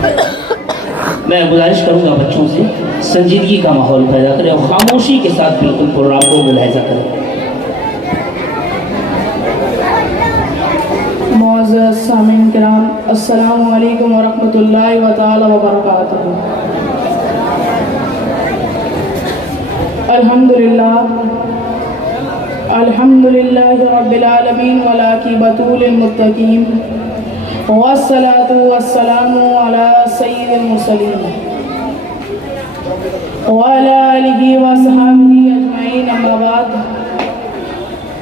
میں گزارش کروں گا بچوں سے سنجیدگی کا ماحول پیدا کریں اور خاموشی کے ساتھ بالکل پروگرام کو ملاحظہ کریں۔ معزز سامعین کرام، السلام علیکم ورحمۃ اللہ تعالی وبرکاتہ۔ الحمدللہ رب العالمین والعاقبۃ للمتقین والصلاة والسلام علی سید المرسلین وعلی آلہ وصحبہ اجمعین، اما بعد،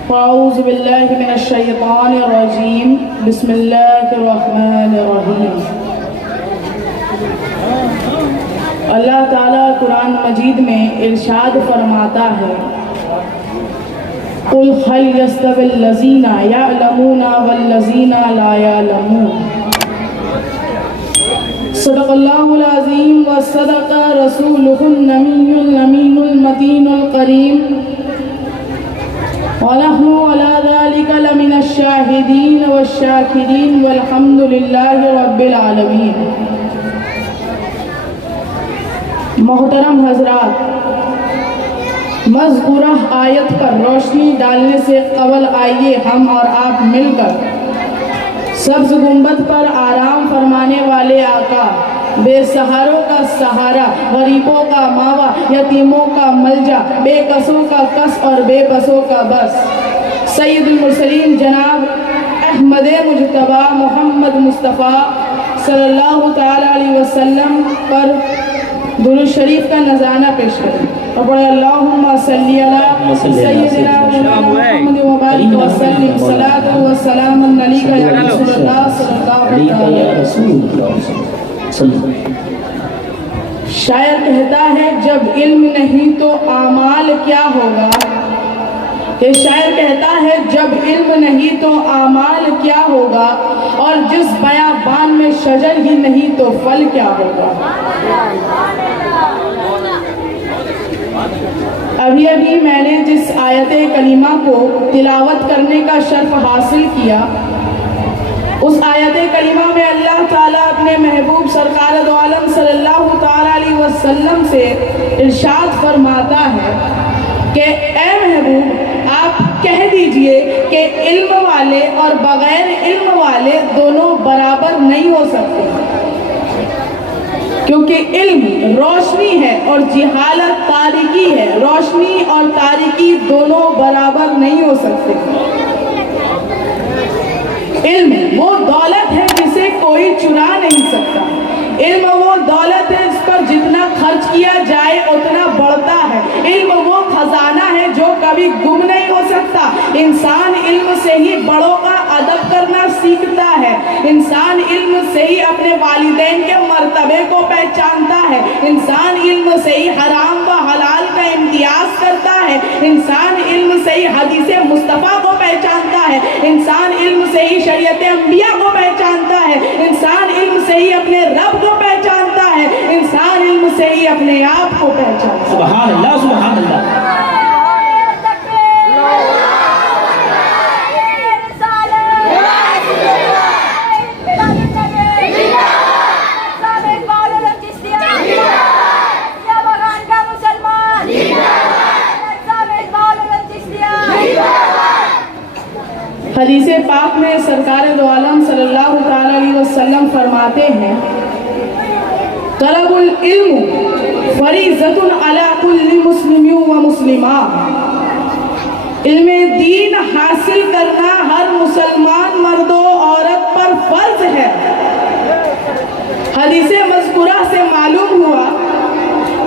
فاعوذ باللہ من الشیطان الرجیم، بسم اللہ الرحمن الرحیم۔ اللہ تعالیٰ قرآن مجید میں ارشاد فرماتا ہے، قُلْ هَلْ يَسْتَوِي الَّذِينَ يَعْلَمُونَ وَالَّذِينَ لَا يَعْلَمُونَ۔ صدق اللہ العظیم وصدق رسولہ النبی الامین المتین الکریم، وَنَحْنُ عَلَى ذَلِكَ لَمِنَ الشَّاهِدِينَ وَالشَّاكِرِينَ وَالْحَمْدُ لِلَّهِ رَبِّ الْعَالَمِينَ۔ محترم حضرات، مذکورہ آیت پر روشنی ڈالنے سے قبل آئیے ہم اور آپ مل کر سبز گنبد پر آرام فرمانے والے آقا، بے سہاروں کا سہارا، غریبوں کا ماوا، یتیموں کا ملجا، بے کسوں کا کس اور بے بسوں کا بس، سید المرسلین جناب احمد مجتبیٰ محمد مصطفیٰ صلی اللہ تعالیٰ علیہ وسلم پر درود شریف کا نذرانہ پیش کریں اور پڑھیں، اللہم صلی علی سیدنا محمد وبارک وسلم، صلاۃ و سلام علیک یا رسول اللہ صلی اللہ علیہ وسلم۔ شاعر کہتا ہے جب علم نہیں تو اعمال کیا ہوگا، کہ شاعر کہتا ہے جب علم نہیں تو اعمال کیا ہوگا، اور جس بیابان میں شجر ہی نہیں تو پھل کیا ہوگا۔ ابھی میں نے جس آیت کریمہ کو تلاوت کرنے کا شرف حاصل کیا، اس آیت کریمہ میں اللہ تعالیٰ اپنے محبوب سرکار دو عالم صلی اللہ تعالیٰ علیہ وسلم سے ارشاد فرماتا ہے کہ اے محبوب آپ کہہ دیجئے کہ علم والے اور بغیر علم والے دونوں برابر نہیں ہو سکتے، کیونکہ علم روشنی ہے اور جہالت تاریکی ہے، روشنی اور تاریکی دونوں برابر نہیں ہو سکتے۔ علم وہ دولت ہے جسے کوئی چرا نہیں سکتا، علم وہ دولت ہے جس پر جتنا خرچ کیا جائے اتنا بڑھتا ہے، علم وہ خزانہ ہے جو کبھی گم نہیں ہو سکتا۔ انسان علم سے ہی بڑوں کا ادب کرنا سیکھتا ہے، انسان علم سے ہی اپنے والدین کے مرتبے کو پہچانتا ہے، انسان علم سے ہی حرام و حلال کا امتیاز کرتا ہے، انسان علم سے ہی حدیث مصطفیٰ کو پہچانتا ہے، انسان علم سے ہی شریعت انبیاء کو پہچانتا ہے، انسان علم سے ہی اپنے رب کو پہچانتا ہے، انسان علم سے ہی اپنے آپ کو پہچانتا ہے۔ سبحان اللہ، سبحان اللہ۔ حدیث پاک میں سرکار دو عالم صلی اللہ تعالیٰ علیہ وسلم فرماتے ہیں، طلب العلم فریضۃ علی کل مسلم و مسلمہ، علم دین حاصل کرنا ہر مسلمان مرد و عورت پر فرض ہے۔ حدیث مذکورہ سے معلوم ہوا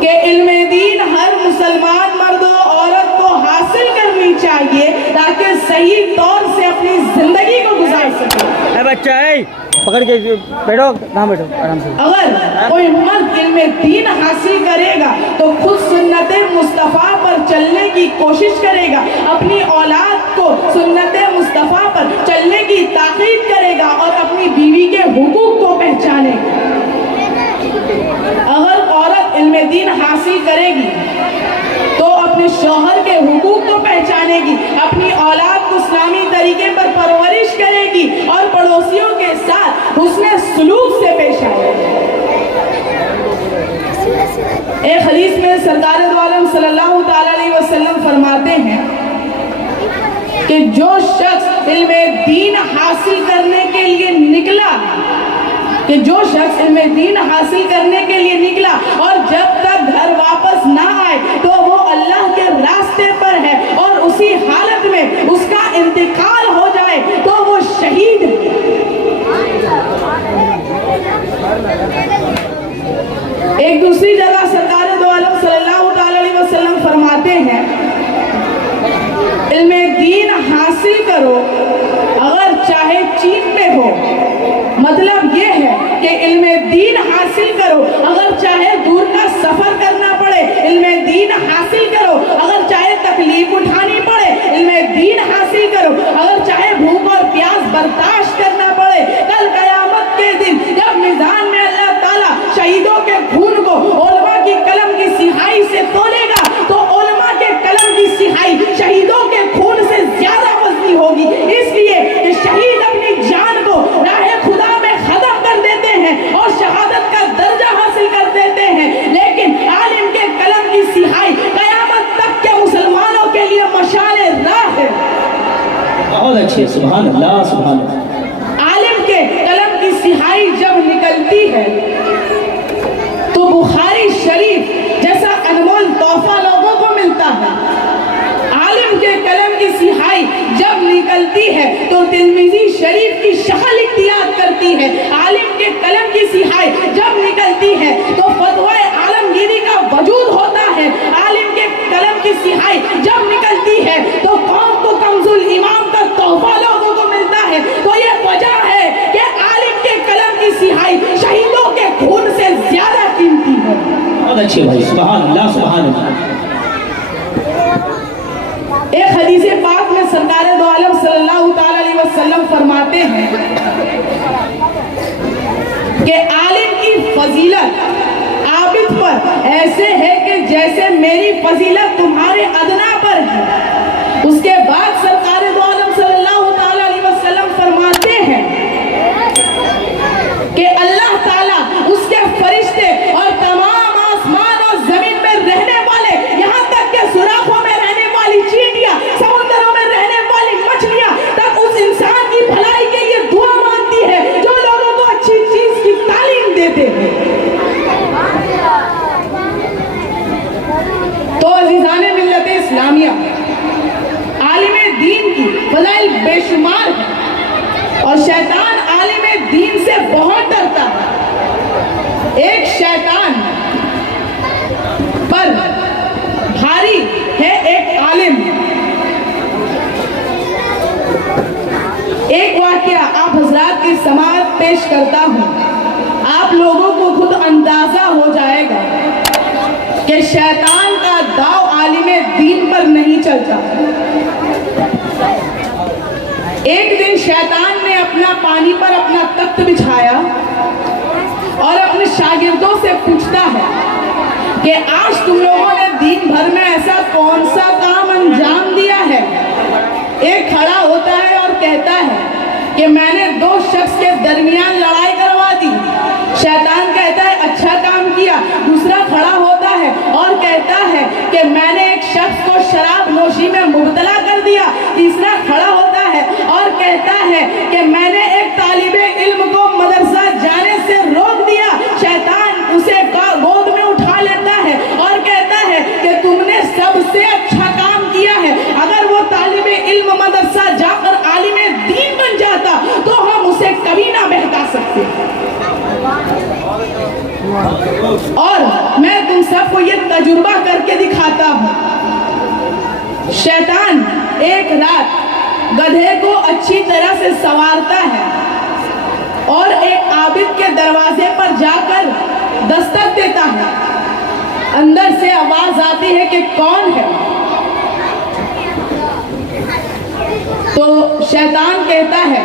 کہ علم دین ہر مسلمان مرد و عورت کو حاصل کرنی چاہیے تاکہ صحیح طور سے اپنی زندگی کو گزار سکے۔ اے بچہ اے پکڑ کے بیٹھو، نہ بیٹھو آرام سے۔ اگر کوئی مرد علم دین حاصل کرے گا تو خود سنت مصطفیٰ پر چلنے کی کوشش کرے گا، اپنی اولاد کو سنت مصطفیٰ پر چلنے کی تاکید کرے گا اور اپنی بیوی کے حقوق کو پہچانے گا۔ اگر عورت علم دین حاصل کرے گی تو اپنے شوہر کے حقوق کو پہچانے گی، اپنی اولاد کو اسلامی طریقے پر پرورش کرے گی اور پڑوسیوں کے ساتھ حسن سلوک سے پیش آئے گی۔ ہیں کہ جو شخص علم دین حاصل کرنے کے لیے نکلا اور جب تک گھر واپس نہ آئے تو وہ اللہ کے راستے پر ہے اور اسی حالت میں اس کا انتقال ہو جائے تو وہ شہید ہے۔ ایک دوسری جگہ سرکار دو عالم صلی اللہ تعالی علیہ وسلم فرماتے ہیں علم دین حاصل کرو اگر چاہے چین میں ہو، مطلب یہ ہے کہ علم دین حاصل کرو اگر چاہے دور کا سفر کرنا پڑے، علم دین حاصل کرو اگر چاہے تکلیف اٹھانی پڑے، علم دین حاصل کرو اگر چاہے بھوک اور پیاس برداشت کرنا پڑے۔ کل قیامت کے دن جب میدان میں اللہ تعالیٰ شہیدوں کے خون کو علماء کی قلم کی سیاہی سے تولے گا تو علماء کے قلم کی سیاہی شہیدوں کے خون سے زیادہ وزنی ہوگی، اس لیے کہ شہید اپنی جان کو راہ خدا میں ختم کر دیتے ہیں اور شہادت کا درجہ حاصل کر دیتے ہیں، لیکن عالم کے قلم کی سیاہی قیامت تک کے مسلمانوں کے لیے مشعل راہ ہے۔ بہت اچھے، سبحان اللہ سبحان اللہ۔ عالم کے قلم کی سیاہی جب نکلتی ہے تو بخاری شریف جیسا انمول تحفہ لوگوں کو ملتا ہے۔ عالم کے قلم کی سیاہی جب نکلتی ہے تو ترمذی شریف کی شکل اختیار کرتی ہے۔ عالم کے قلم کی سیاہی جب نکلتی ہے تو فتوی عالمگیری کا وجود ہوتا ہے۔ عالم کے قلم کی سیاہی جب نکلتی ہے تو قوم کو کنز الایمان کا تحفہ لوگوں کو ملتا ہے۔ تو یہ وجہ ہے کہ عالم کے قلم کی سیاہی شہیدوں کے خون سے زیادہ قیمتی ہے۔ بہت اچھے بھائی، سبحان اللہ سبحان اللہ۔ ایک حدیث پاک میں سرکار دو عالم صلی اللہ تعالی علیہ وسلم فرماتے ہیں کہ عالم کی فضیلت عابد پر ایسے ہے کہ جیسے میری فضیلت تمہارے ادنا پر ہے۔ اس کے بعد سرکار دو عالم صلی اللہ تعالی علیہ وسلم فرماتے ہیں کہ اللہ تعالیٰ اس کے فرشتے اور تمام آسمان اور زمین میں رہنے والے، یہاں تک کہ سوراخوں میں رہنے والی چیونٹیاں، سمندروں میں رہنے والی مچھلیاں تک اس انسان کی بھلائی کے لیے دعا مانگتی ہے جو لوگوں کو اچھی چیز کی تعلیم دیتے ہیں۔ تو عزیزان ملت اسلامیہ، عالم دین کی فضائل بے شمار ہے اور شیطان عالم دین سے بہت ڈرتا ہے۔ ایک شیطان پر بھاری ہے ایک عالم۔ ایک واقعہ آپ حضرات کی سماعت پیش کرتا ہوں، آپ لوگوں کو خود اندازہ ہو جائے گا کہ شیطان کا داؤ عالم دین پر نہیں چلتا۔ ایک دن شیطان نے اپنا پانی پر اپنا تخت بچھایا اور اپنے شاگردوں سے پوچھتا ہے کہ آج تم لوگوں نے دن بھر میں ایسا کون سا کام انجام دیا ہے؟ ایک کھڑا ہوتا ہے اور کہتا ہے کہ میں نے دو شخص کے درمیان لڑائی کروا دی۔ شیطان کہتا ہے اچھا کام کیا۔ دوسرا کھڑا ہوتا ہے اور کہتا ہے کہ میں نے ایک شخص کو شراب نوشی میں مبتلا کر دیا۔ تیسرا کھڑا ہوتا ہے اور کہتا ہے کہ میں نے ایک طالب علم کو مدرسہ جانے سے روک دیا۔ شیطان اسے گود میں اٹھا لیتا ہے اور کہتا ہے کہ تم نے سب سے اچھا کام کیا ہے۔ اگر وہ طالب علم مدرسہ جا کر عالم دین بن جاتا تو ہم اسے کبھی نہ بہکا سکتے۔ اور میں تم سب کو یہ تجربہ کر کے دکھاتا ہوں۔ شیطان ایک رات گدھے کو اچھی طرح سے سوارتا ہے اور ایک عابد کے دروازے پر جا کر دستک دیتا ہے۔ اندر سے آواز آتی ہے کہ کون ہے؟ تو شیطان کہتا ہے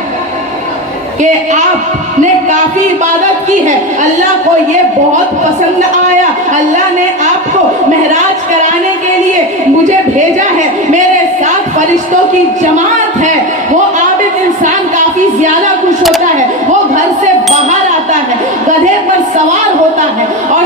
کہ آپ نے کافی عبادت کی ہے، اللہ کو یہ بہت پسند آیا، اللہ نے آپ کو معراج کرانے کے لیے مجھے بھیجا ہے، میرے ساتھ فرشتوں کی جماعت ہے۔ وہ عابد انسان کافی زیادہ خوش ہوتا ہے، وہ گھر سے باہر آتا ہے، گدھے پر سوار ہوتا ہے اور